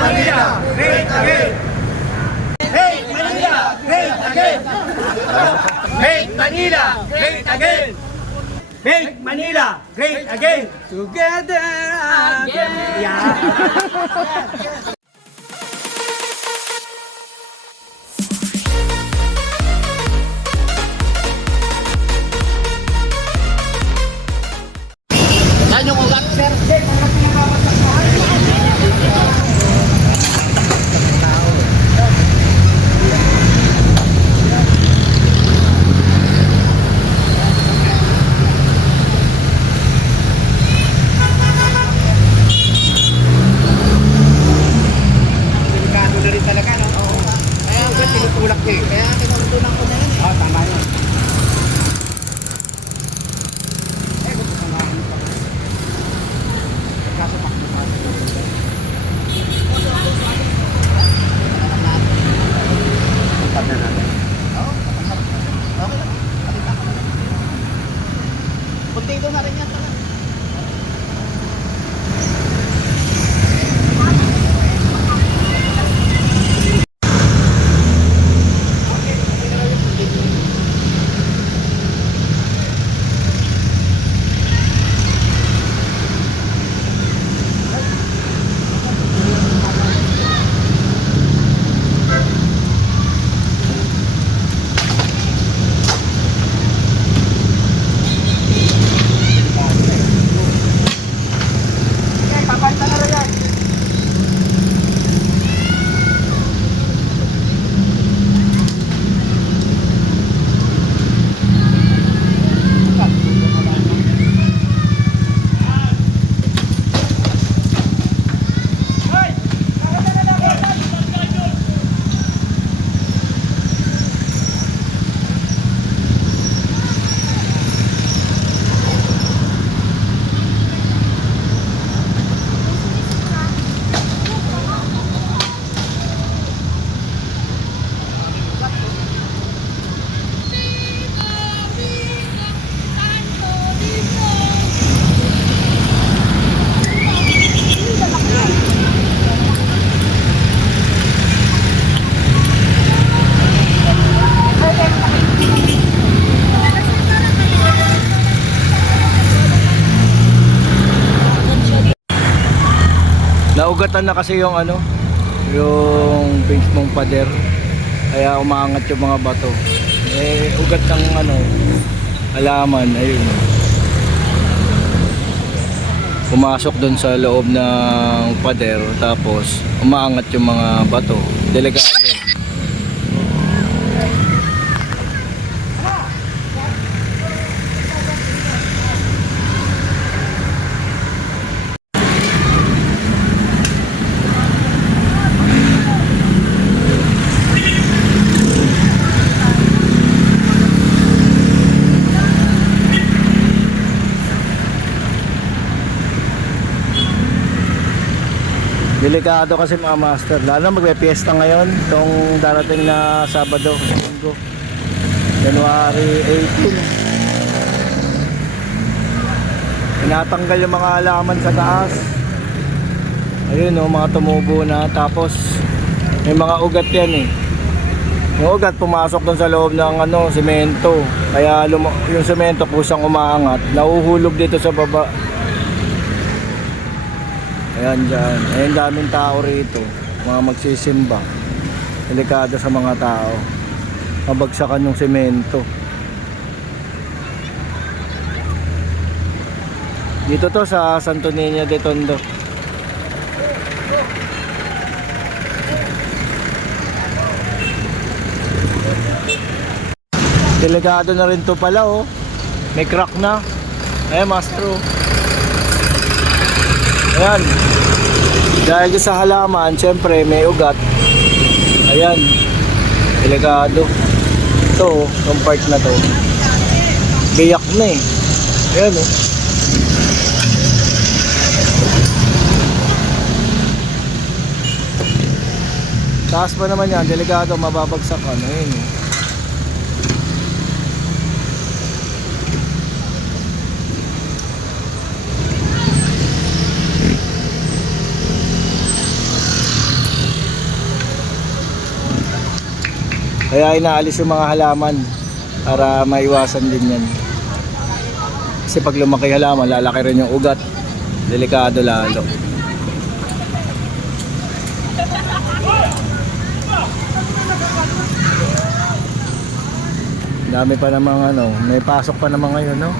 Manila, great again! Make Manila, great again! Make Manila, great again! Make Manila, great again! Together again! Yeah. Yan yung ugat, sir. Delikado na rin talaga, no? Oo. Kaya nga, tinutulak niya eh. Kaya tinutulak ko na yun eh. Oo, tama yun. Puntido na rin yan talaga. Naugatan na kasi yung ano, yung pinch mong pader, kaya umaangat yung mga bato. Ugat ng ano, halaman, ayun. Pumasok doon sa loob ng pader, tapos umaangat yung mga bato. Delikado. Delikado kasi mga master, lalo magpe-fiesta ngayon itong darating na Sabado, Linggo, January 18. Tinatanggal yung mga halaman sa taas. Ayun o, mga tumubo na, tapos may mga ugat yan eh. Yung ugat pumasok doon sa loob ng ano, semento, kaya yung semento kusang umaangat, nauhulog dito sa baba. Ayan dyan, ayan daming tao rito, mga magsisimba. Delikado sa mga tao, mabagsakan yung semento. Dito to sa Santo Niño de Tondo. Delikado na rin to pala oh, may crack na. Ayan mastro. Ayan, dahil sa halaman, syempre may ugat. Ayan, delikado. Ito, yung part na to, biyak na eh. Ayan oh. Taas pa naman yan, delikado, mababagsakan. Ayan eh. Kaya inaalis yung mga halaman para maiwasan din yan. Kasi pag lumaki halaman, lalaki rin yung ugat. Delikado lalo. Dami pa namang ano, may pasok pa naman ngayon, no?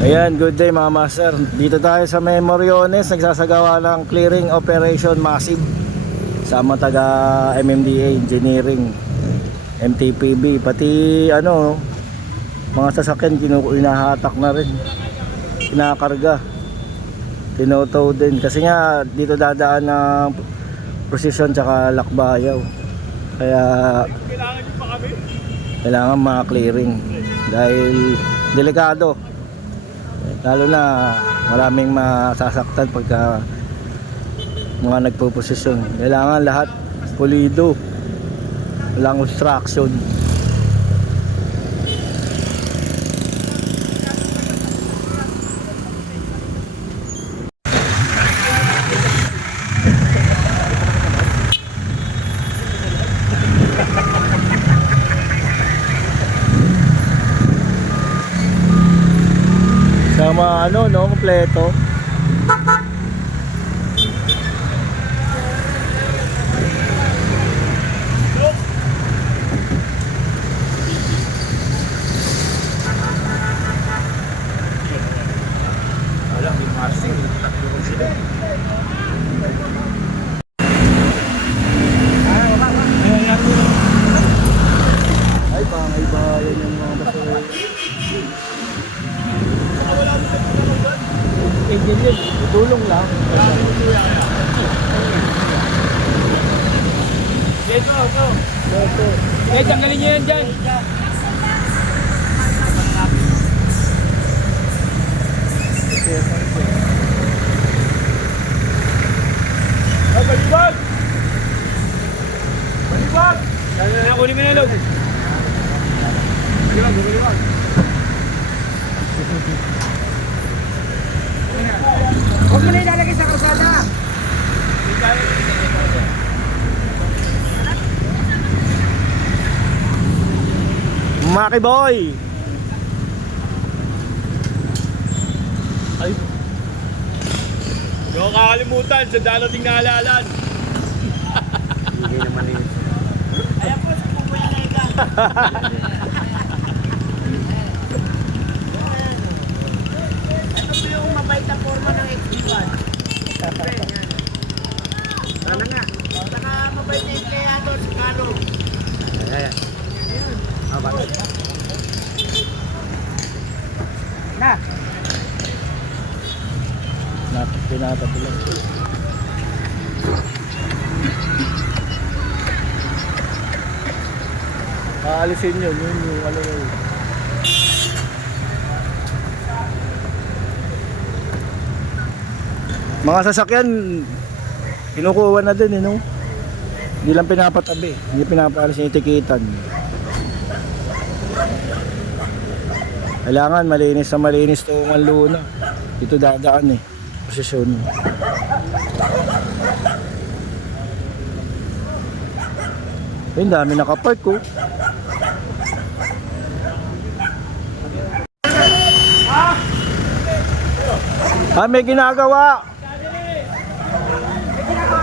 Ayan, good day mga master. Dito tayo sa Memoriones, nagsasagawa ng clearing operation massive sama taga MMDA Engineering, MTPB, pati ano, mga sasakyan inahatak na rin, kinakarga, tinotow din kasi nga dito dadaan ng Precision tsaka Lakbayaw, kaya kailangan mga-clearing dahil delikado. Lalo na maraming masasaktan pagka mga nagpo-posisyon. Kailangan lahat pulido, walang obstruction. Sama ano no, kompleto. Ay, bangay-bayan yung mga basura. Engineer, tulong lang. Ito. Tanggalin niyo yan dyan. Balibag! Balibag! Kunin mo na loob. Balibag. Huwag mo na ilalagay sa kalsada. Maki boy. Ay. Huwag ako kakalimutan sa darating na halalan. Hindi naman yun. Ayan po, sa pupuya na ikan. Ito po yung mabait na forma ng X1. Sana nga. Sana mabait na empleyado si Carlo. Ayan. Okay. Na. Pinatato lang. Aalisin yun yung ano yun. Mga sasakyan kinukuha na din no? Hindi lang pinapatabi, hindi pinapaalis yung itikitan. Kailangan malinis na malinis itong luna. Dito dadaan posisyon. Ayun, dami nakapark ko. May ginagawa.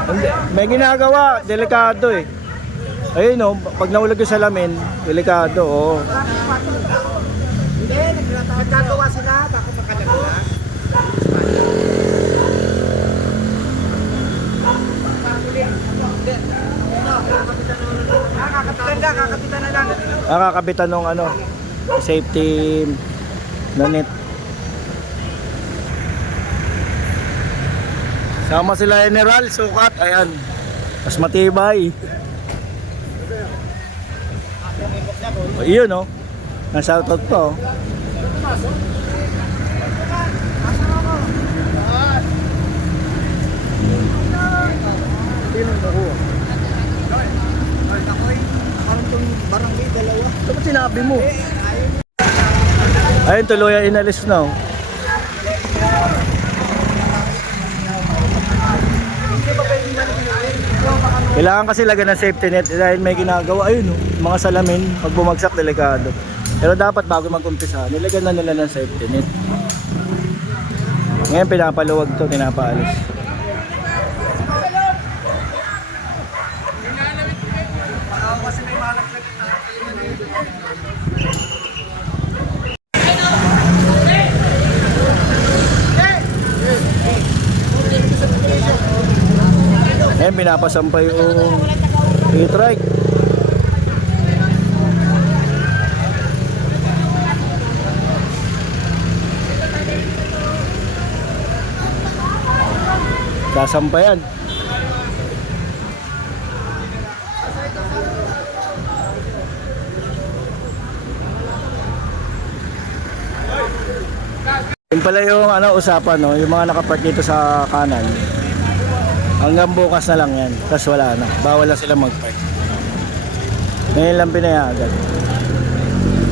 Hindi, may ginagawa, delikado Ayun pag nahulog yung salamin, delikado Hindi, nagtatawa sila. Baka makadagla. Kakapitan na lang. Kakapitan ng safety na net. Sama sila General, sukat, ayan. Mas matibay. Iyon na-shoutout pa sabi mo. Ayun, tuluyan inalis na. Oh. Kailangan kasi lagyan ng safety net dahil may ginagawa. Ayun, oh, mga salamin, pag bumagsak, delikado. Pero dapat bago mag-umpisa, nilagyan na nila ng safety net. Ngayon pinapaluwag to, pinapaalis. Ngayon pinapasampay yung e-trike. Sasampayan. Yung pala yung usapan, no, yung mga nakapark dito sa kanan. Hanggang bukas na lang yan. Tapos wala na. Bawal na sila mag-park. Ngayon lang pinayagan.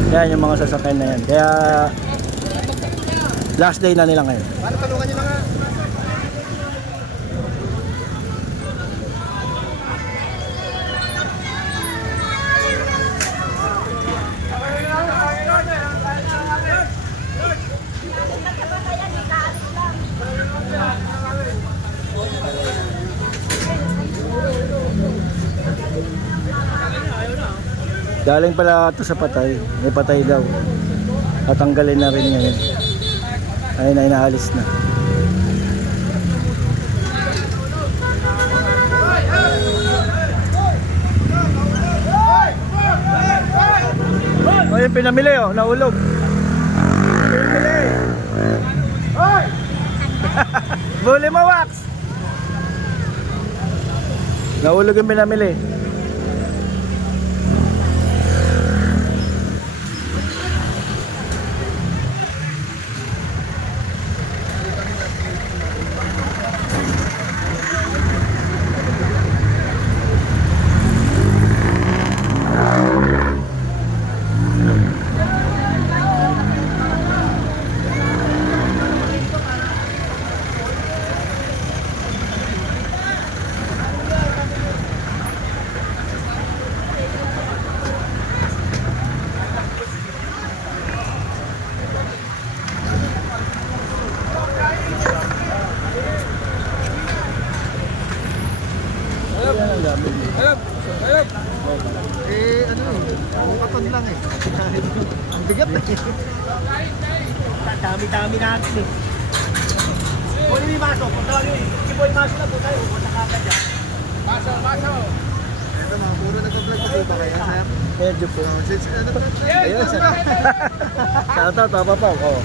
Yan yung mga sasakyan na yan. Kaya last day na nila ngayon. Paano tulungan nyo na nga? Galing pala ito sa patay. May patay daw. Tatanggalin na rin yan. Ayun na, inaalis na. O, yung pinamili, oh, naulog. Pinamili. Hoy! Buli mo, wax! Naulog yung pinamili. Katon lang eh. Ang bigat eh. Dami-dami natin eh. Kung hindi masok, punta nyo eh. Hindi po yung masok na po tayo. Punta kagad dyan. Masok! Ito mga puro nag-vlog ko ba kaya? Medyo po. Ayun sa... Shoutout, Papa Pao. Oh.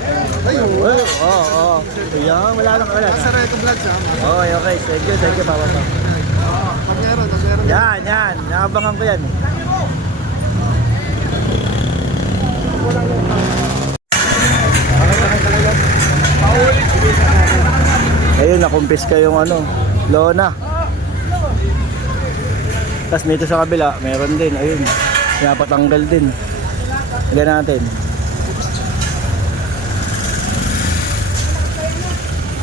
Ayun! Oo. Ayan, wala na. Nasa Reco Vlog sa ama. Okay. Thank you, Papa Pao. Pag meron. Yan. Nakabangan ko yan. Ayun, nakumpiska yung lona. Tapos dito sa kabila, meron din. Ayun, pinapatanggal din. Hila natin.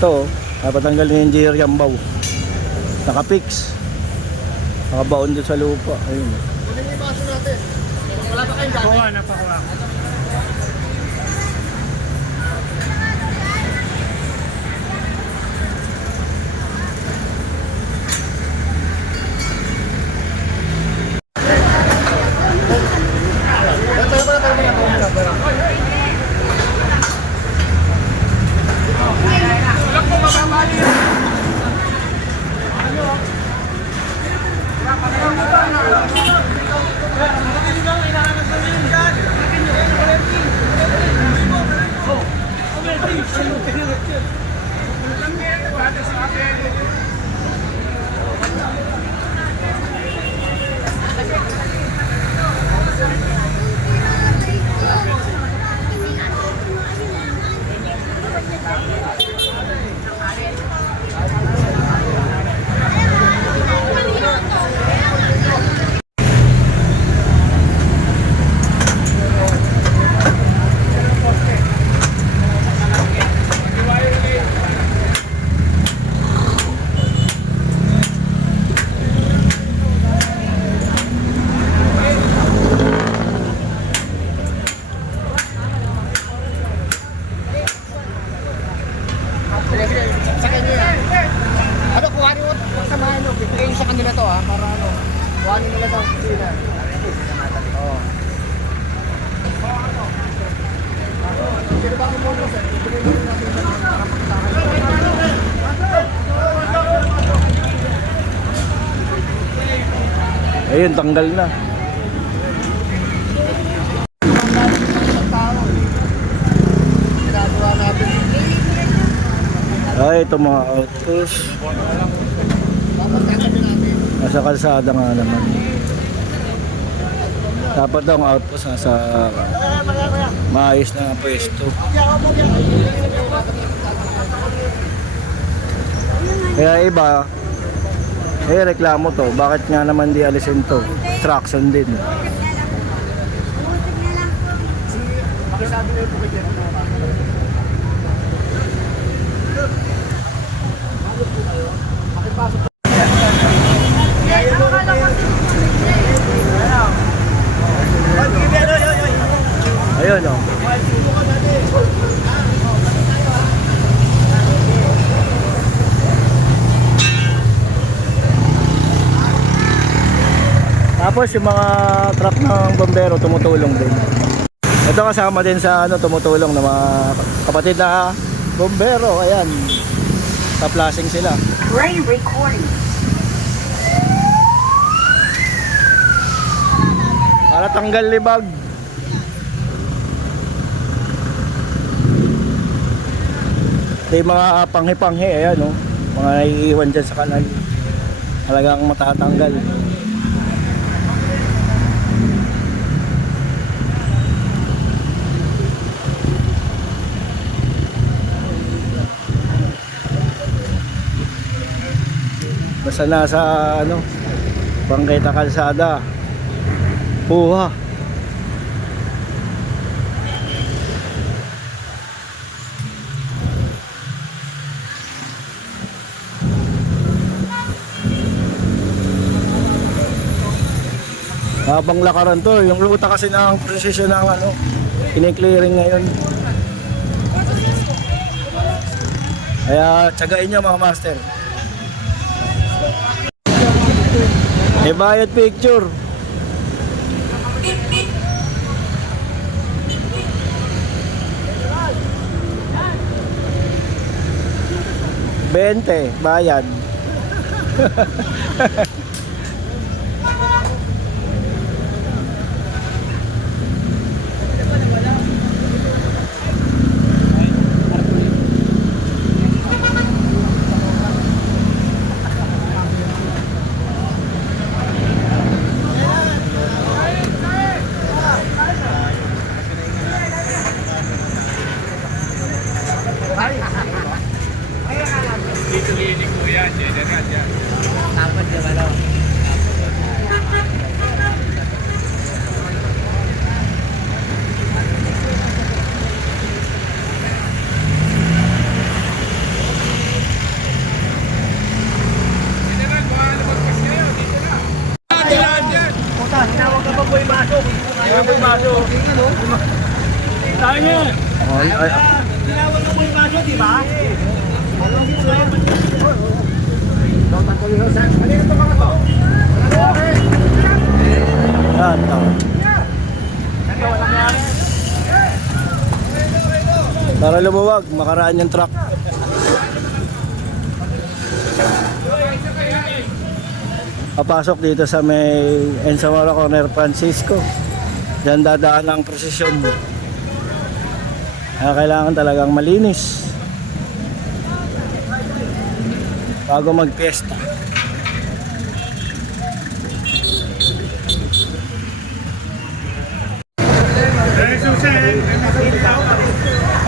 Ito, napatanggal ni Engineer Yambaw. Nakapix. Nakabaon doon sa lupa. Ayun. Kunin yung baso natin. Wala pa kayong gagawin? Kuha, napakuha. sa kanila to ha, para ano, kuhanin nila sa opisina. Oo. Sino ba ang muna sir? Ibigay mo rin natin para pagkakain. Ayun, tanggal na. Ginagawa natin. Ay, ito mga autos. Dapat katabi natin. Nasa kalsada nga naman. Dapat daw ang outpost nasa maayos na pwesto. Kaya iba, reklamo to. Bakit nga naman di alisin to? Traction din. Pakisabi na yung pukit yan. Pakipasok. Ayun o. Tapos yung mga truck ng bombero tumutulong din. Ito kasama din sa tumutulong na mga kapatid na bombero. Ayan. Sa flashing sila. Ray recording. Para tanggal libag. Ito yung mga panghi-panghi. Ayan o. Mga naiiwan dyan sa kanal. Talagang matatanggal. Basta nasa bangketa kalsada, puha. Habang lakaran to, yung ruta kasi ng prosesyon ng kini-clearing ngayon. Kaya tsagain nyo mga master. May bayad picture. $20 bayad. Tinawag ka pa po yung baso. Tinawag po yung baso. Tayo nga. Tinawag ka po yung baso, di ba? Yan, para lumuwag, makaraan yung truck. Papasok dito sa may Ensamora Corner Francisco. Diyan dadaan ang prosesyon. Kaya kailangan talagang malinis bago mag-fiesta.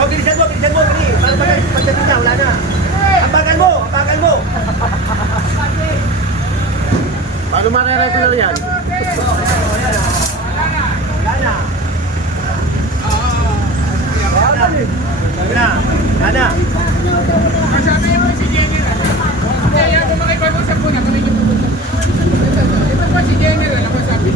Bilisan mo, Bri. Para pagdating na, wala na. Apagan mo. Paano mare-regular yan? Wala na. Sabi mo si Jenny. Kaya kung makipag-usap ko na, kami yung pupunta. Ito pa si Jenny, ano ba sabi?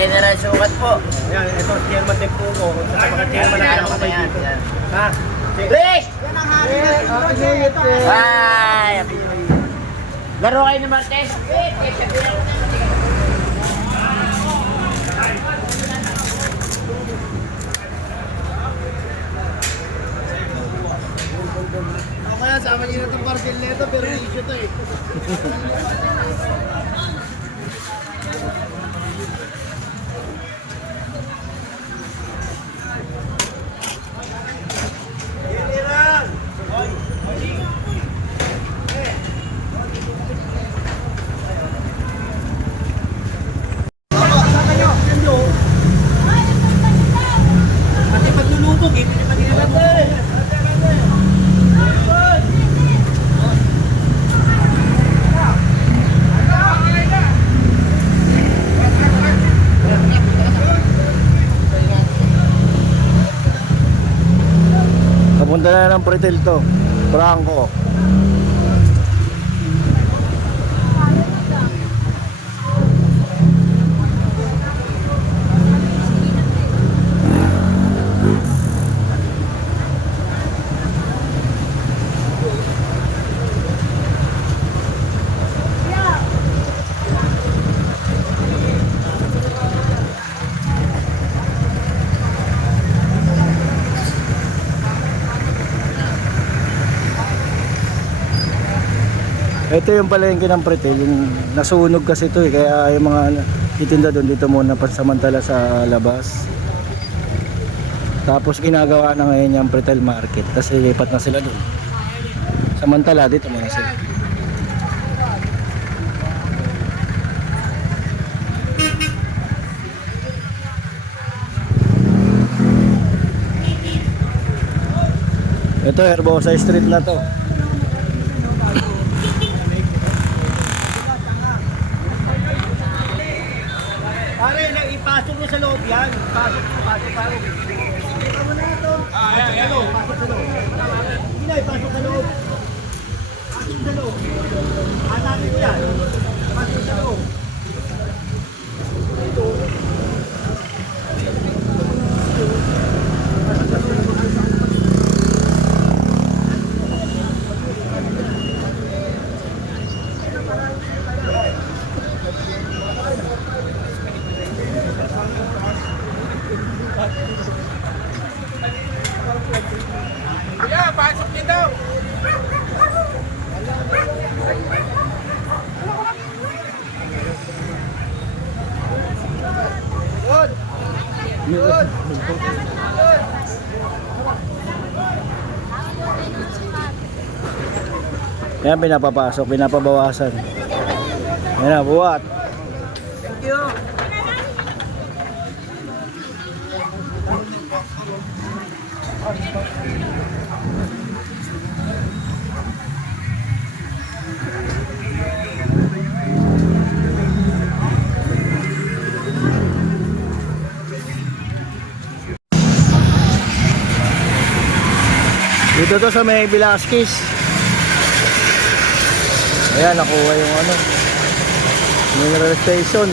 General sukat po. Ayan, ito, chairman din po ko. Sa mga chairman na Yan, ako kayo yan, dito. yan. Ha? Chris! Happy New Year, Chris. Ay! Laro kayo ni Martes? Wait, sabihin ako na. O kaya, sama niyo na itong parcel na ito, pero issue to eh. Pati paglulubog eh, pinipagiliran natin. Papunta na ng Pretel to. Franco. Ito yung palengke ng Pretel, yung nasunog kasi ito eh, kaya yung mga itinda doon dito muna pansamantala sa labas. Tapos ginagawa na ngayon yung Pretel Market, kasi lipat na sila doon. Samantala dito muna sila. Ito Herbosa Street na to. Pare, ipasok niyo sa loob yan. Pasok pa. Ipasok mo na ito. Ayan. Pasok sa loob. Hindi na, ipasok sa loob. Pasok sa loob. Hanapin ko yan. Pasok sa loob. Kuya, pasok dito. Yan pinapapasok, pinapabawasan. Yan na, buwat. Thank you. Dito to sa may Velasquez. Ayan, nakuha yung ano, mineral station.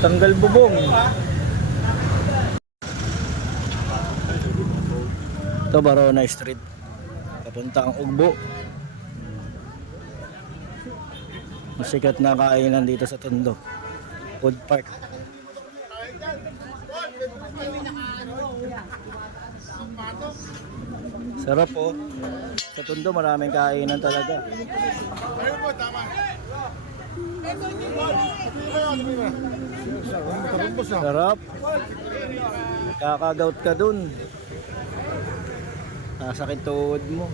Tanggal bubong. Ito Barona Street. Papuntang Ugbo. Sikat na kainan dito sa Tondo. Food Park. Sarap oh. Sa Tondo maraming kainan talaga. Sarap. Kakagout ka dun. Nasakit tuhod mo.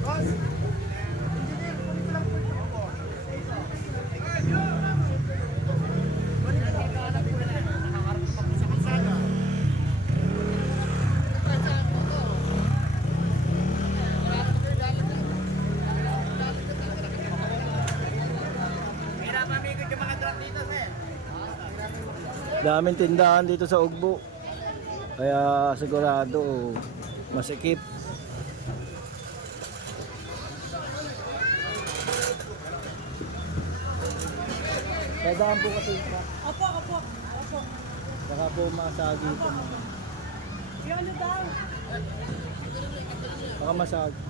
Daming tindahan dito sa Ugbo. Kaya sigurado masikip. Dadaan po kasi pa. Opo. Baka po masagi ito. Yung ano daw? Baka masagi.